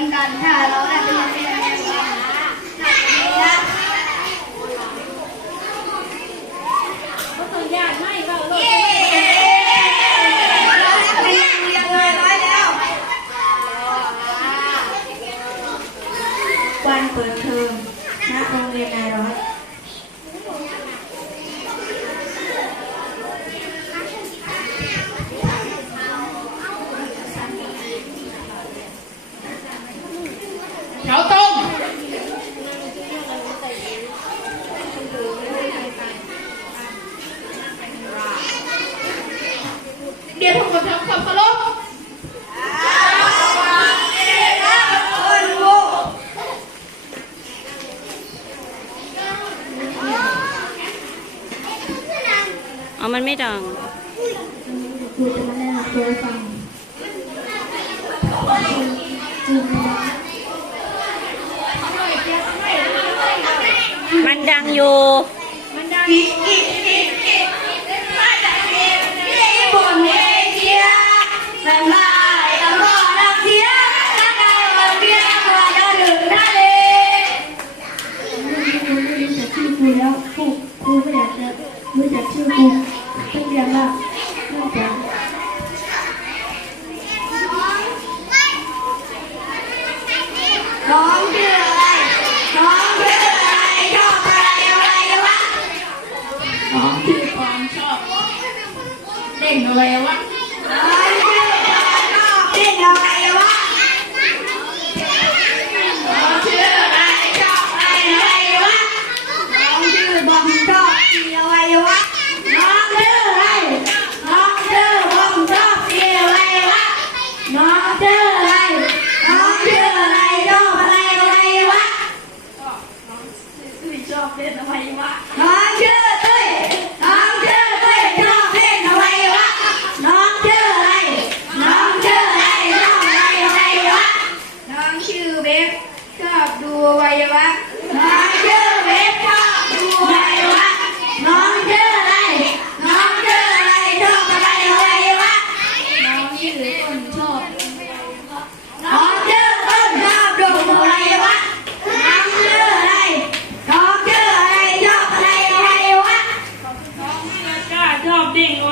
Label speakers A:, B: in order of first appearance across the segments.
A: เห
B: มื
C: อน
A: กัน
D: ค่ะเรา
A: ได้ยินเไม่ดองมัน
B: ดังอยู่ มั
A: นดัง
D: ดีมากฮะ 电影我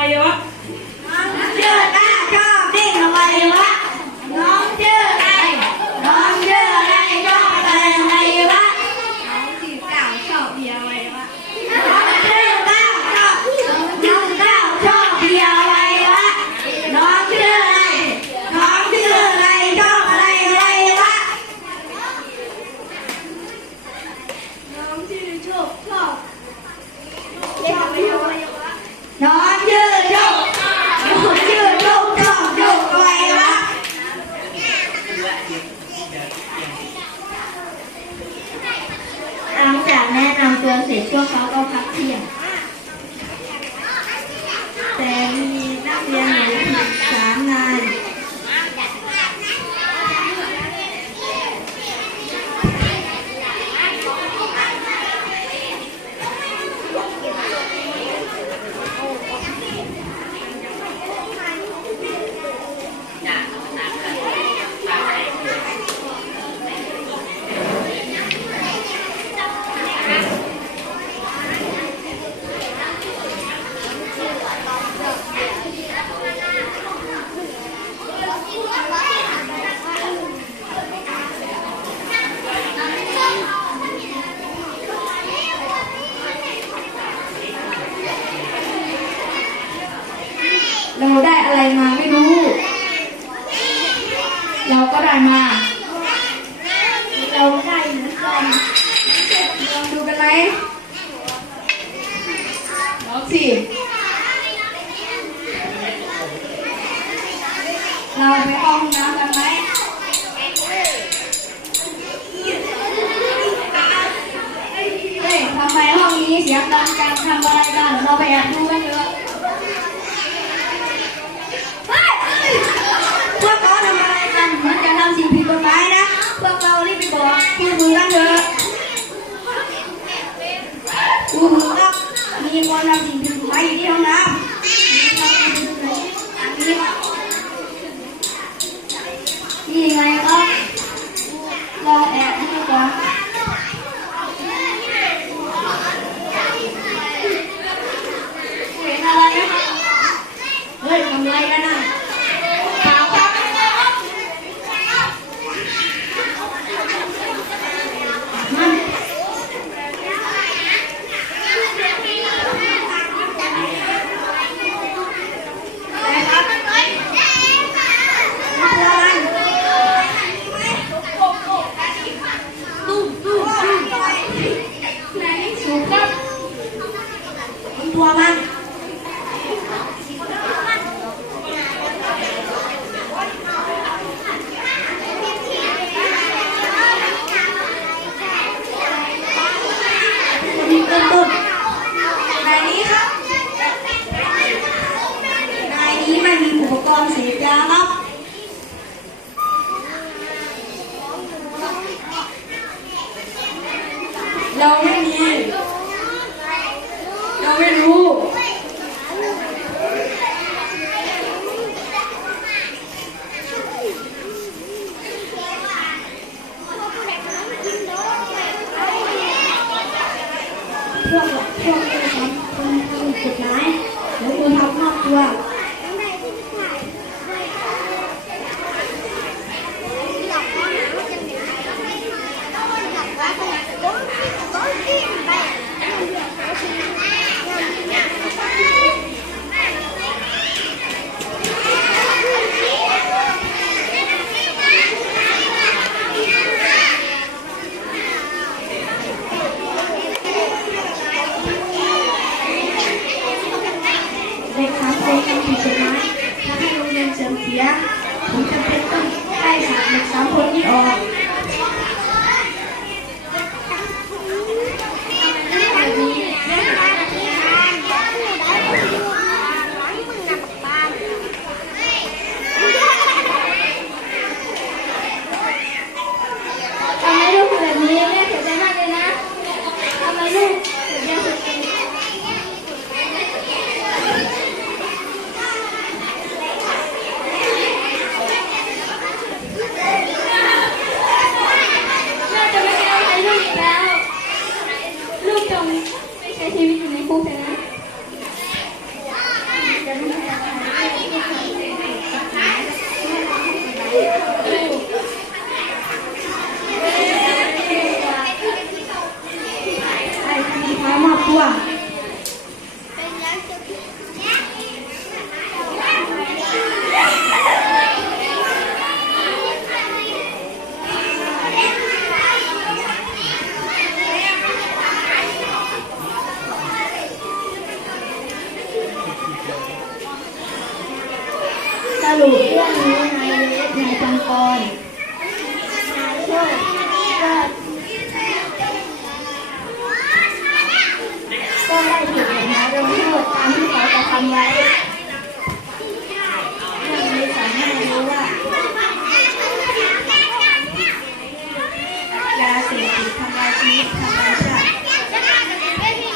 D: เราไปห้องน้ำกันไหมเฮ้ทำไมห้องนี้เสียงดังกันทำอะไรกัน เราไปแอบดูกันเถอะ ตัวมันนายนี้มัมีอุปกรณ์เสพยาครับ
B: ได้
D: ถูกกฎหมายลงโทษตามที่เขาจะทำไว้